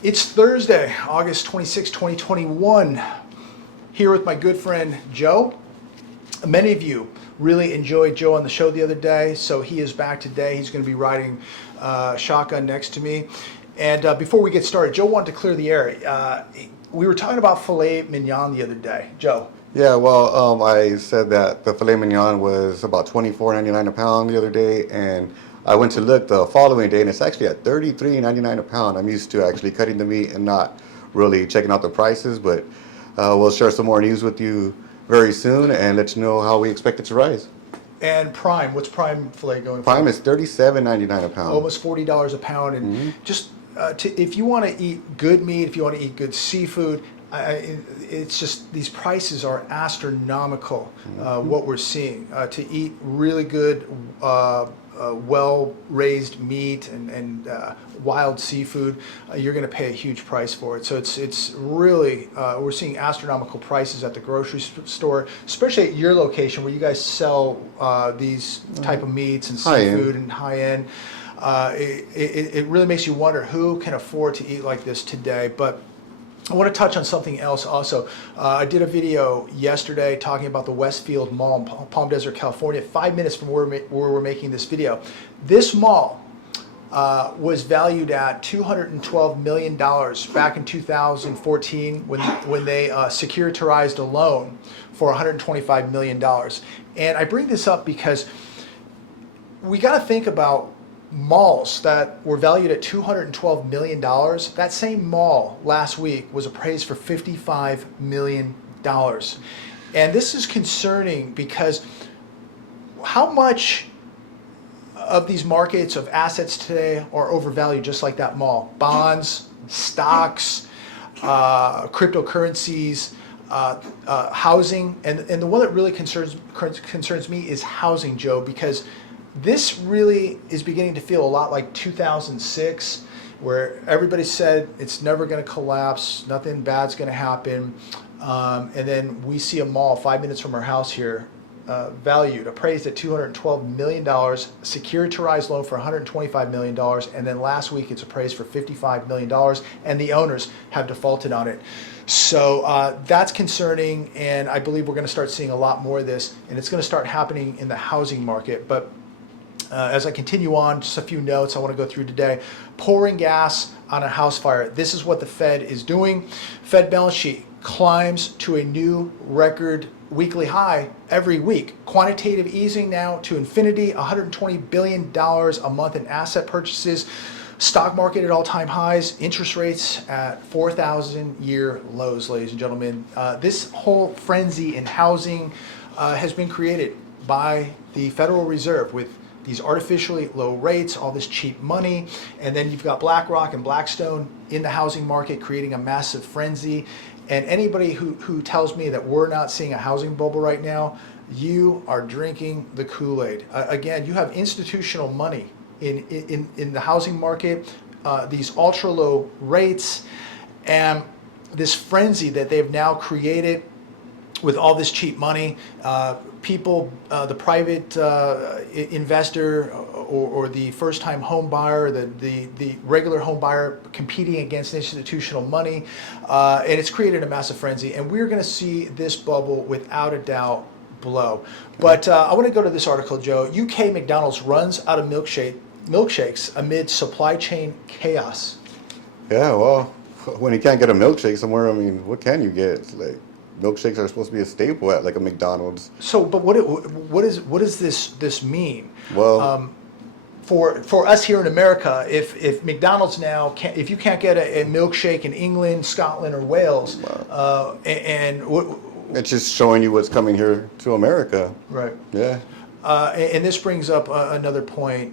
It's Thursday, August 26, 2021, here with my good friend Joe. Many of you really enjoyed Joe on the show the other day, so he is back today. He's going to be riding shotgun next to me. And before we get started, Joe wanted to clear the air. We were talking about filet mignon the other day. Joe. Yeah, well, I said that the filet mignon was about $24.99 a pound the other day, and I went to look the following day, and it's actually at $33.99 a pound. I'm used to actually cutting the meat and not really checking out the prices, but we'll share some more news with you very soon and let you know how we expect it to rise. And prime, what's prime filet going for? Prime is $37.99 a pound. Almost $40 a pound. And just if you want to eat good meat, if you want to eat good seafood, it's just these prices are astronomical. What we're seeing to eat really good, well-raised meat and wild seafood, you're going to pay a huge price for it. So it's really we're seeing astronomical prices at the grocery store, especially at your location where you guys sell these type of meats and seafood and high end. It really makes you wonder who can afford to eat like this today. But I want to touch on something else also. I did a video yesterday talking about the Westfield Mall in Palm Desert, California, 5 minutes from where we're making this video. This mall was valued at $212 million back in 2014 when they securitized a loan for $125 million. And I bring this up because we got to think about malls that were valued at $212 million. That same mall last week was appraised for $55 million. And this is concerning because how much of these markets of assets today are overvalued just like that mall? Bonds, stocks, cryptocurrencies, housing. And the one that really concerns me is housing, Joe, because this really is beginning to feel a lot like 2006, where everybody said it's never going to collapse, nothing bad's going to happen, and then we see a mall 5 minutes from our house here, appraised at $212 million, securitized loan for $125 million, and then last week it's appraised for $55 million, and the owners have defaulted on it. So that's concerning, and I believe we're going to start seeing a lot more of this, and it's going to start happening in the housing market. But as I continue on, just a few notes I want to go through today. Pouring gas on a house fire. This is what the Fed is doing. Fed balance sheet climbs to a new record weekly high every week. Quantitative easing now to infinity, $120 billion a month in asset purchases. Stock market at all-time highs. Interest rates at 4,000-year lows, ladies and gentlemen. This whole frenzy in housing has been created by the Federal Reserve with these artificially low rates, all this cheap money, and then you've got BlackRock and Blackstone in the housing market creating a massive frenzy. And anybody who tells me that we're not seeing a housing bubble right now, you are drinking the Kool-Aid. Again, you have institutional money in the housing market, these ultra low rates, and this frenzy that they've now created with all this cheap money. People, the private investor or the first-time home buyer, the regular home buyer competing against institutional money, and it's created a massive frenzy. And we're going to see this bubble without a doubt blow. But I want to go to this article, Joe. UK McDonald's runs out of milkshakes amid supply chain chaos. Yeah, well, when you can't get a milkshake somewhere, I mean, what can you get? It's like, milkshakes are supposed to be a staple at like a McDonald's. So, but what does this mean? Well, for us here in America, if McDonald's now if you can't get a milkshake in England, Scotland, or Wales, it's just showing you what's coming here to America. Right. Yeah. And this brings up another point: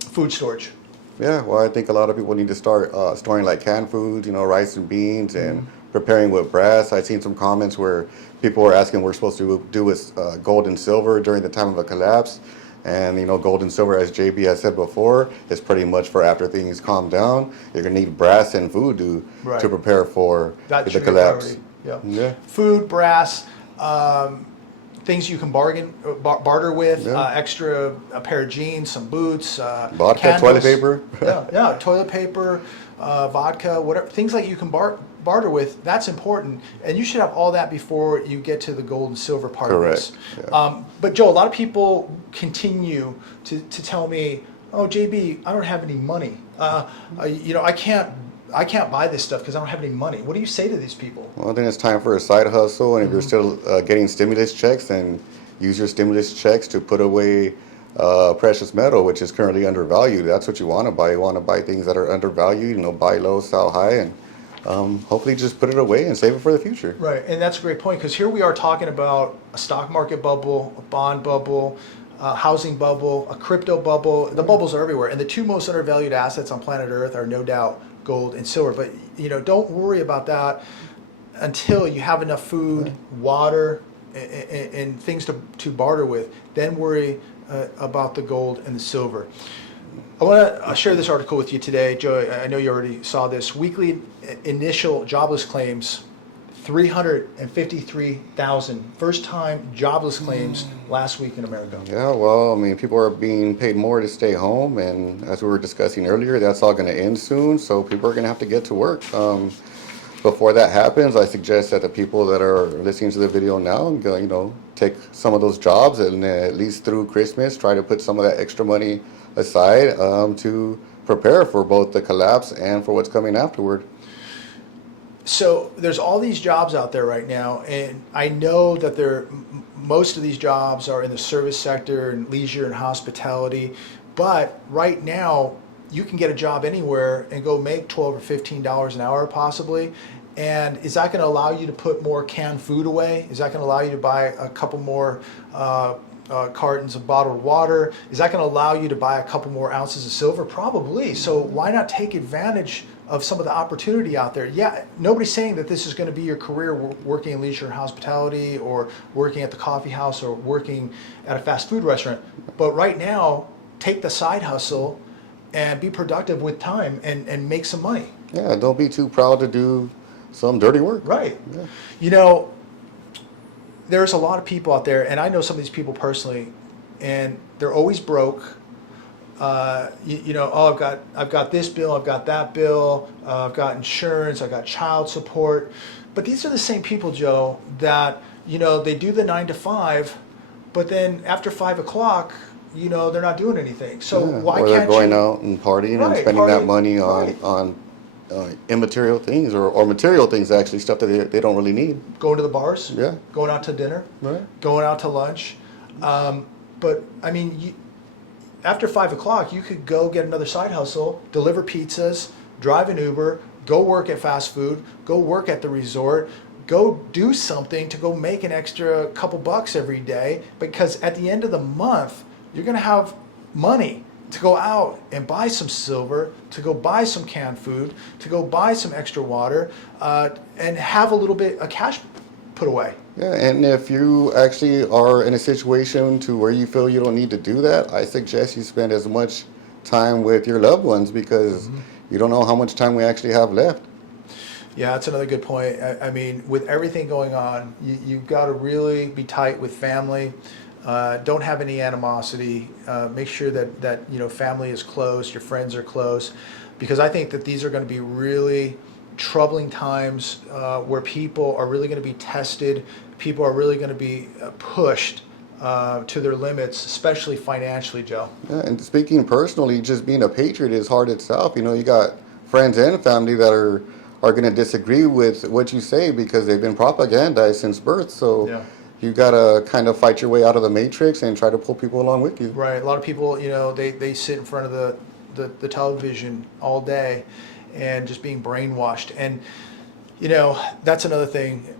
food storage. Yeah. Well, I think a lot of people need to start storing like canned foods, rice and beans, and preparing with brass. I've seen some comments where people were asking what we're supposed to do with gold and silver during the time of a collapse. And gold and silver, as JB has said before, is pretty much for after things calm down. You're gonna need brass and food to prepare for the collapse. Yeah. Food, brass. things you can barter with, Yeah. extra a pair of jeans, some boots, Vodka, candles. toilet paper. Yeah, toilet paper, vodka, whatever, things like you can barter with, that's important. And you should have all that before you get to the gold and silver part of this. Correct. Yeah. But Joe, a lot of people continue to tell me, oh, JB, I don't have any money. I can't buy this stuff because I don't have any money. What do you say to these people? Well, then it's time for a side hustle, and if you're still getting stimulus checks, then use your stimulus checks to put away precious metal, which is currently undervalued. That's what you want to buy. You want to buy things that are undervalued, buy low, sell high, and hopefully just put it away and save it for the future. Right, and that's a great point, because here we are talking about a stock market bubble, a bond bubble, a housing bubble, a crypto bubble. The bubbles are everywhere, and the two most undervalued assets on planet Earth are no doubt gold and silver. But don't worry about that until you have enough food, water, and things to barter with. Then worry about the gold and the silver. I want to share this article with you today, Joe. I know you already saw this. Weekly initial jobless claims, 353,000 first-time jobless claims last week in America. Yeah, well, people are being paid more to stay home, and as we were discussing earlier, that's all going to end soon, so people are going to have to get to work. Before that happens, I suggest that the people that are listening to the video now, take some of those jobs, and at least through Christmas, try to put some of that extra money aside to prepare for both the collapse and for what's coming afterward. So there's all these jobs out there right now, and I know that most of these jobs are in the service sector and leisure and hospitality, but right now you can get a job anywhere and go make $12 or $15 an hour possibly. And is that going to allow you to put more canned food away? Is that going to allow you to buy a couple more cartons of bottled water? Is that going to allow you to buy a couple more ounces of silver? Probably. So why not take advantage of some of the opportunity out there? Yeah, nobody's saying that this is going to be your career, working in leisure and hospitality, or working at the coffee house, or working at a fast food restaurant. But right now, take the side hustle and be productive with time and make some money. Yeah, don't be too proud to do some dirty work. Right. Yeah. There's a lot of people out there, and I know some of these people personally, and they're always broke. I've got this bill, I've got that bill, I've got insurance, I've got child support. But these are the same people, Joe, that they do the 9 to 5, but then after 5 o'clock, they're not doing anything. So why or can't they're going out and partying and spending that money on immaterial things or material things, actually, stuff that they don't really need. Going to the bars, Yeah. going out to dinner, Right. going out to lunch. But after 5 o'clock, you could go get another side hustle, deliver pizzas, drive an Uber, go work at fast food, go work at the resort, go do something to go make an extra couple bucks every day, because at the end of the month, you're going to have money to go out and buy some silver, to go buy some canned food, to go buy some extra water, and have a little bit of cash put away. Yeah, and if you actually are in a situation to where you feel you don't need to do that, I suggest you spend as much time with your loved ones, because you don't know how much time we actually have left. Yeah, that's another good point. With everything going on, you've got to really be tight with family. Don't have any animosity. Make sure that family is close, your friends are close, because I think that these are going to be really troubling times where people are really going to be tested. People are really going to be pushed to their limits, especially financially, Joe. Yeah, and speaking personally, just being a patriot is hard itself. You got friends and family that are going to disagree with what you say because they've been propagandized since birth. So Yeah. you got to kind of fight your way out of the matrix and try to pull people along with you. Right. A lot of people, they sit in front of the television all day and just being brainwashed. And, that's another thing.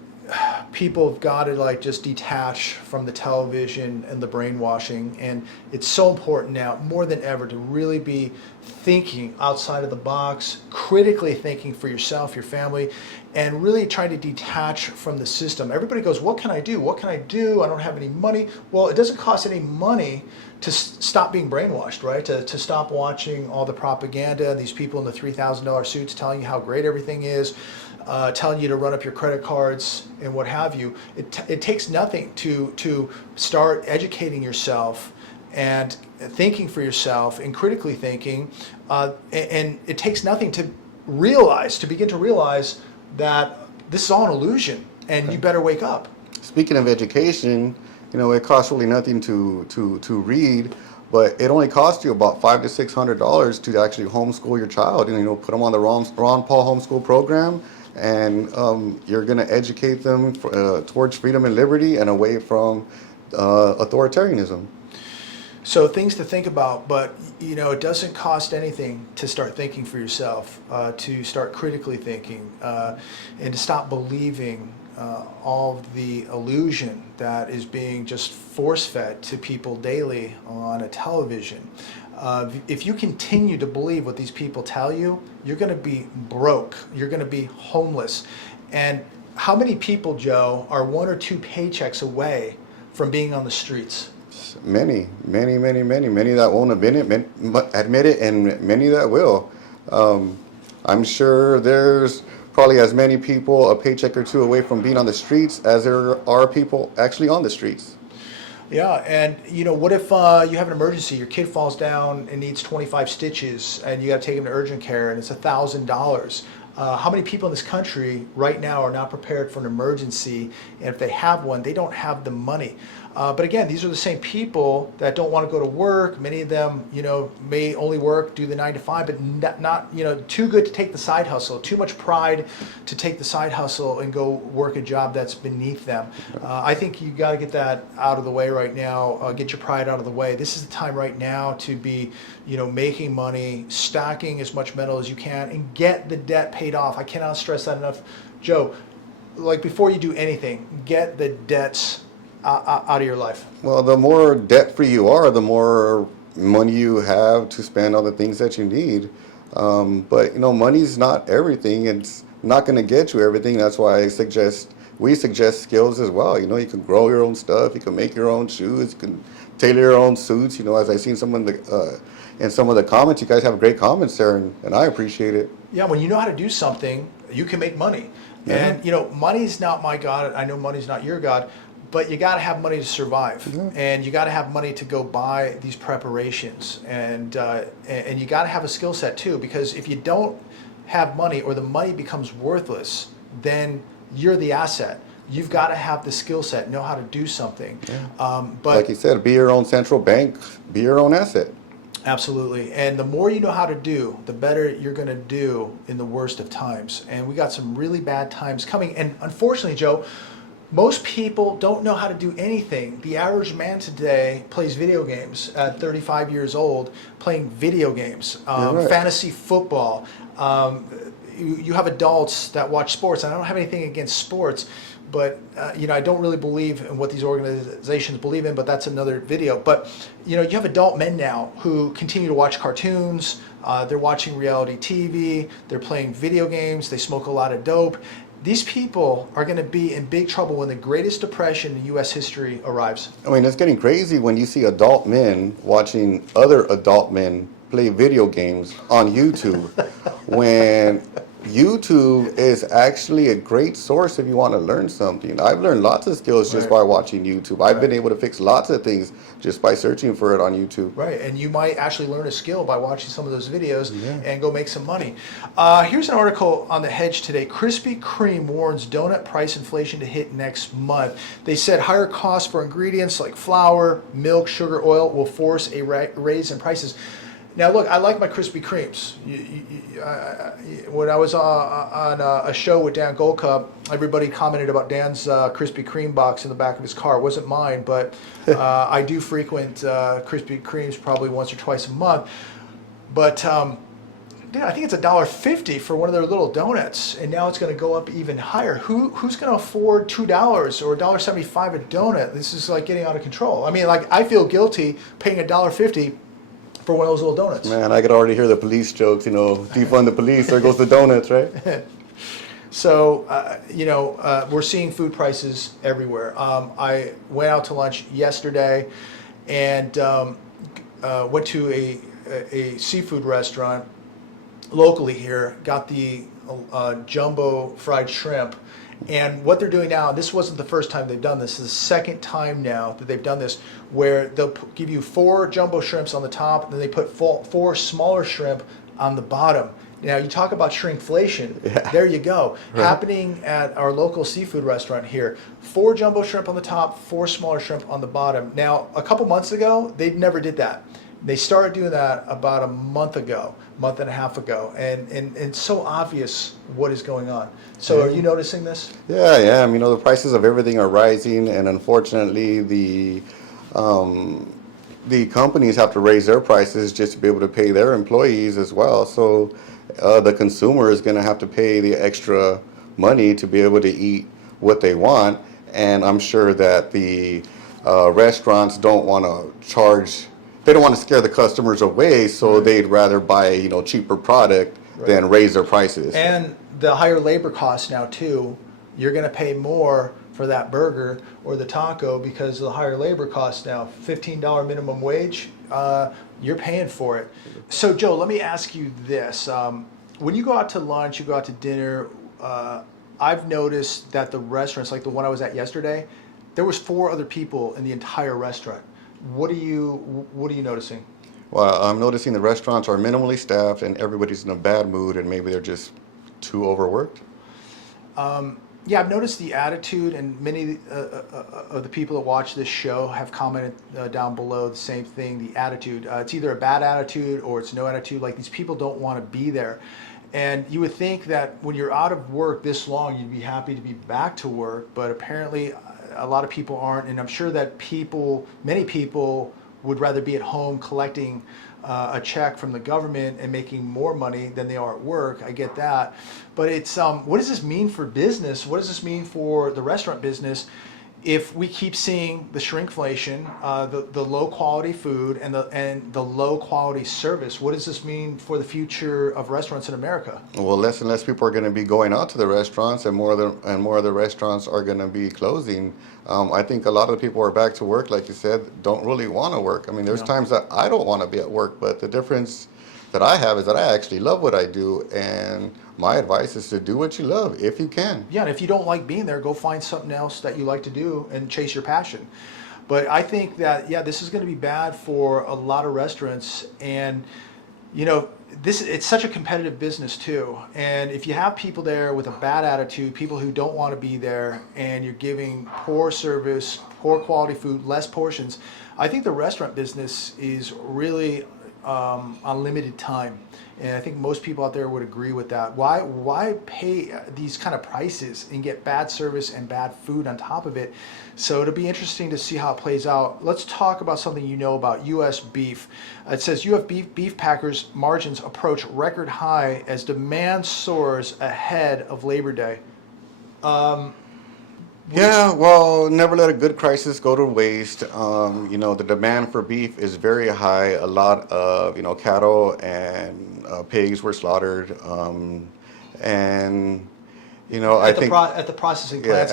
People have got to just detach from the television and the brainwashing. And it's so important now, more than ever, to really be thinking outside of the box, critically thinking for yourself, your family, and really trying to detach from the system. Everybody goes, what can I do? What can I do? I don't have any money. Well, it doesn't cost any money stop being brainwashed, right? To stop watching all the propaganda and these people in the $3,000 suits telling you how great everything is, telling you to run up your credit cards and what have you. It takes nothing to start educating yourself and thinking for yourself and critically thinking, and it takes nothing to begin to realize that this is all an illusion, and you better wake up. Speaking of education, it costs really nothing to read, but it only costs you about $500 to $600 to actually homeschool your child. And put them on the Ron Paul homeschool program, and you're going to educate them towards freedom and liberty and away from authoritarianism. So things to think about, but it doesn't cost anything to start thinking for yourself, to start critically thinking, and to stop believing all of the illusion that is being just force-fed to people daily on a television. If you continue to believe what these people tell you, you're going to be broke. You're going to be homeless. And how many people, Joe, are 1 or 2 paychecks away from being on the streets? Many that won't admit it, and many that will. I'm sure there's probably as many people a paycheck or two away from being on the streets as there are people actually on the streets. Yeah, and what if you have an emergency? Your kid falls down and needs 25 stitches, and you got to take him to urgent care, and it's $1,000. How many people in this country right now are not prepared for an emergency, and if they have one, they don't have the money? But again, these are the same people that don't want to go to work. Many of them, may only do the 9 to 5, but not too good to take the side hustle. Too much pride to take the side hustle and go work a job that's beneath them. I think you got to get that out of the way right now. Get your pride out of the way. This is the time right now to be, making money, stacking as much metal as you can, and get the debt paid off. I cannot stress that enough, Joe. Like, before you do anything, get the debts out of your life. Well, the more debt-free you are, the more money you have to spend on the things that you need. But money's not everything. It's not going to get you everything. That's why we suggest skills as well. You can grow your own stuff. You can make your own shoes. You can tailor your own suits. As I've seen in some of the comments, you guys have great comments there, and I appreciate it. Yeah, when you know how to do something, you can make money. And money's not my God. I know money's not your God. But you got to have money to survive, and you got to have money to go buy these preparations, and you got to have a skill set too. Because if you don't have money, or the money becomes worthless, then you're the asset. You've got to have the skill set, know how to do something. Yeah. But like you said, be your own central bank, be your own asset. Absolutely. And the more you know how to do, the better you're going to do in the worst of times. And we got some really bad times coming. And unfortunately, Joe, most people don't know how to do anything. The average man today plays video games at 35 years old, playing video games, Right. fantasy football. You have adults that watch sports. I don't have anything against sports, but I don't really believe in what these organizations believe in, but that's another video. But you have adult men now who continue to watch cartoons, they're watching reality TV, they're playing video games, they smoke a lot of dope. These people are going to be in big trouble when the greatest depression in U.S. history arrives. I mean, it's getting crazy when you see adult men watching other adult men play video games on YouTube, when YouTube is actually a great source if you want to learn something. I've learned lots of skills just by watching YouTube. I've been able to fix lots of things just by searching for it on YouTube. Right, and you might actually learn a skill by watching some of those videos and go make some money. Here's an article on The Hedge today. Krispy Kreme warns donut price inflation to hit next month. They said higher costs for ingredients like flour, milk, sugar, oil will force a raise in prices. Now, look, I like my Krispy Kremes. When I was on a show with Dan Goldcup, everybody commented about Dan's Krispy Kreme box in the back of his car. It wasn't mine, but I do frequent Krispy Kremes probably once or twice a month. But I think it's $1.50 for one of their little donuts, and now it's going to go up even higher. Who's going to afford $2 or $1.75 a donut? This is like getting out of control. I mean, like, I feel guilty paying $1.50 for one of those little donuts. Man, I could already hear the police jokes, defund the police, there goes the donuts, right? So, we're seeing food prices everywhere. I went out to lunch yesterday, and went to a seafood restaurant locally here, got the jumbo fried shrimp. And what they're doing now, this wasn't the first time they've done this, this is the second time now that they've done this, where they'll give you 4 jumbo shrimps on the top, and then they put 4 smaller shrimp on the bottom. Now, you talk about shrinkflation. Yeah. There you go. Right. Happening at our local seafood restaurant here. 4 jumbo shrimp on the top, 4 smaller shrimp on the bottom. Now, a couple months ago, they never did that. They started doing that about a month and a half ago, and it's so obvious what is going on. So are you noticing this? Yeah, I am. You know, the prices of everything are rising, and unfortunately, the companies have to raise their prices just to be able to pay their employees as well. So the consumer is going to have to pay the extra money to be able to eat what they want, and I'm sure that the restaurants don't want to charge. They don't want to scare the customers away, so they'd rather buy, you know, cheaper product than raise their prices. And the higher labor costs now too. You're going to pay more for that burger or the taco because of the higher labor costs now. $15 minimum wage, you're paying for it. So Joe, let me ask you this. When you go out to lunch, you go out to dinner, I've noticed that the restaurants, like the one I was at yesterday, there was 4 other people in the entire restaurant. What are you noticing? Well, I'm noticing the restaurants are minimally staffed and everybody's in a bad mood and maybe they're just too overworked. Yeah, I've noticed the attitude, and many of the people that watch this show have commented down below the same thing, the attitude. It's either a bad attitude or it's no attitude. Like, these people don't want to be there. And you would think that when you're out of work this long, you'd be happy to be back to work, but apparently a lot of people aren't, and I'm sure that many people would rather be at home collecting a check from the government and making more money than they are at work. I get that, but it's what does this mean for business? What does this mean for the restaurant business if we keep seeing the shrinkflation, the low quality food, and the low quality service? What does this mean for the future of restaurants in America? Well, less and less people are going to be going out to the restaurants, and more of the restaurants are going to be closing. I think a lot of the people who are back to work, like you said, don't really want to work. I mean, there's times that I don't want to be at work, but the difference that I have is that I actually love what I do, and my advice is to do what you love if you can. Yeah, and if you don't like being there, go find something else that you like to do and chase your passion. But I think that, yeah, this is going to be bad for a lot of restaurants, and you know, it's such a competitive business too. And if you have people there with a bad attitude, people who don't want to be there, and you're giving poor service, poor quality food, less portions, I think the restaurant business is really on limited time, and I think most people out there would agree with that. Why pay these kind of prices and get bad service and bad food on top of it? So it'll be interesting to see how it plays out. Let's talk about something you know about U.S. beef. It says U.S. beef packers margins approach record high as demand soars ahead of Labor Day. Yeah, well, never let a good crisis go to waste. You know, the demand for beef is very high. A lot of, you know, cattle and pigs were slaughtered. And, you know, I think at the processing plants,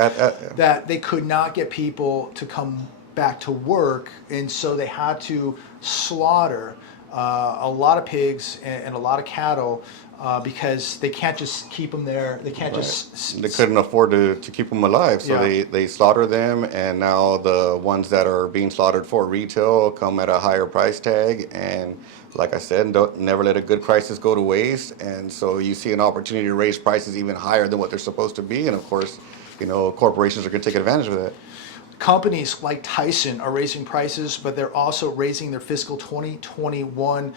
that they could not get people to come back to work, and so they had to slaughter a lot of pigs and a lot of cattle. Because they can't just keep them there. They can't just... They couldn't afford to keep them alive, so Yeah. they slaughter them, and now the ones that are being slaughtered for retail come at a higher price tag. And like I said, never let a good crisis go to waste. And so you see an opportunity to raise prices even higher than what they're supposed to be. And of course, you know, corporations are going to take advantage of that. Companies like Tyson are raising prices, but they're also raising their fiscal 2021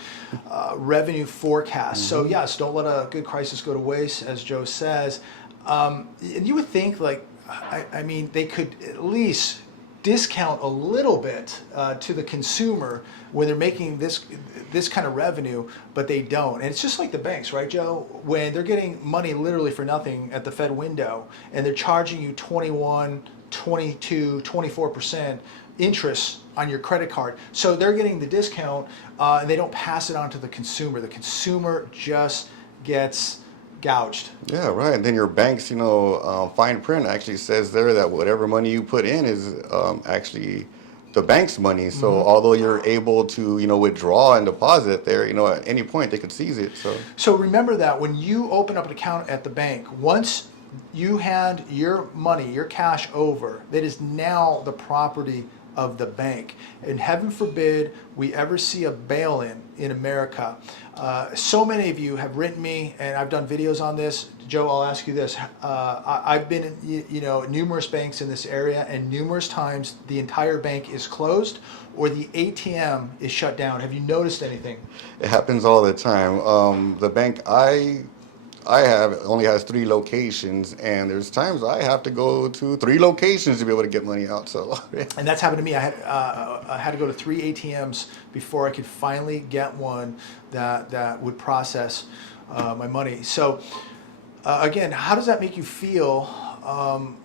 revenue forecast. So yes, don't let a good crisis go to waste, as Joe says. And you would think, like, I mean, they could at least discount a little bit to the consumer when they're making this kind of revenue, but they don't. And it's just like the banks, right, Joe? When they're getting money literally for nothing at the Fed window, and they're charging you 21, 22, 24% interest on your credit card. So they're getting the discount, and they don't pass it on to the consumer. The consumer just gets gouged. Yeah, right. And then your bank's, you know, fine print actually says there that whatever money you put in is actually the bank's money. So although you're able to, withdraw and deposit there, at any point they could seize it. So remember that when you open up an account at the bank, once you hand your money, your cash over, that is now the property of the bank. And heaven forbid we ever see a bail-in in America. So many of you have written me, and I've done videos on this. Joe, I'll ask you this. I've been in numerous banks in this area, and numerous times the entire bank is closed or the ATM is shut down. Have you noticed anything? It happens all the time. The bank I have only has 3 locations, and there's times I have to go to 3 locations to be able to get money out. So, and that's happened to me. I had to go to 3 ATMs before I could finally get one that would process my money. So, again, how does that make you feel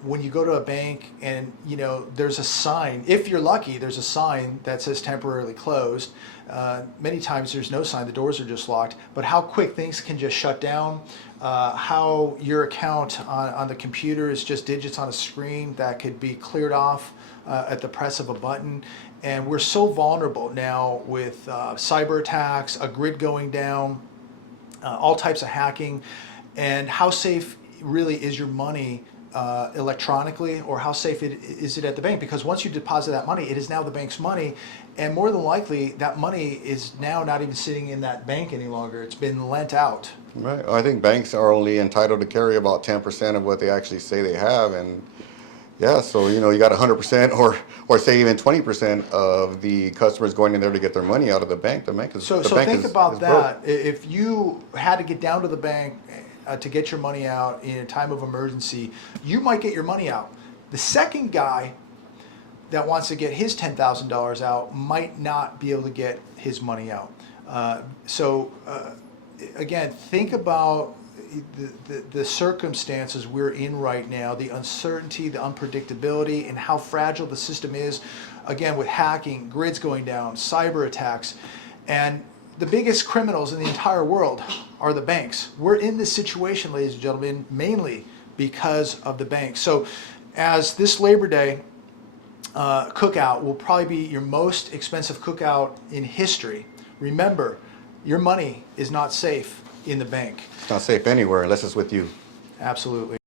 when you go to a bank and there's a sign? If you're lucky, there's a sign that says temporarily closed. Many times there's no sign; the doors are just locked. But how quick things can just shut down. How your account on the computer is just digits on a screen that could be cleared off at the press of a button. And we're so vulnerable now with cyber attacks, a grid going down, all types of hacking. And how safe really is your money electronically, or how safe is it at the bank? Because once you deposit that money, it is now the bank's money, and more than likely that money is now not even sitting in that bank any longer. It's been lent out. Right. I think banks are only entitled to carry about 10% of what they actually say they have, and yeah, so you got 100% or say even 20% of the customers going in there to get their money out of the bank. The bank is So think about that. If you had to get down to the bank to get your money out in a time of emergency, you might get your money out. The second guy that wants to get his $10,000 out might not be able to get his money out. Again, think about the circumstances we're in right now, the uncertainty, the unpredictability, and how fragile the system is. Again, with hacking, grids going down, cyber attacks, and the biggest criminals in the entire world are the banks. We're in this situation, ladies and gentlemen, mainly because of the banks. So as this Labor Day cookout will probably be your most expensive cookout in history, remember, your money is not safe in the bank. It's not safe anywhere unless it's with you. Absolutely.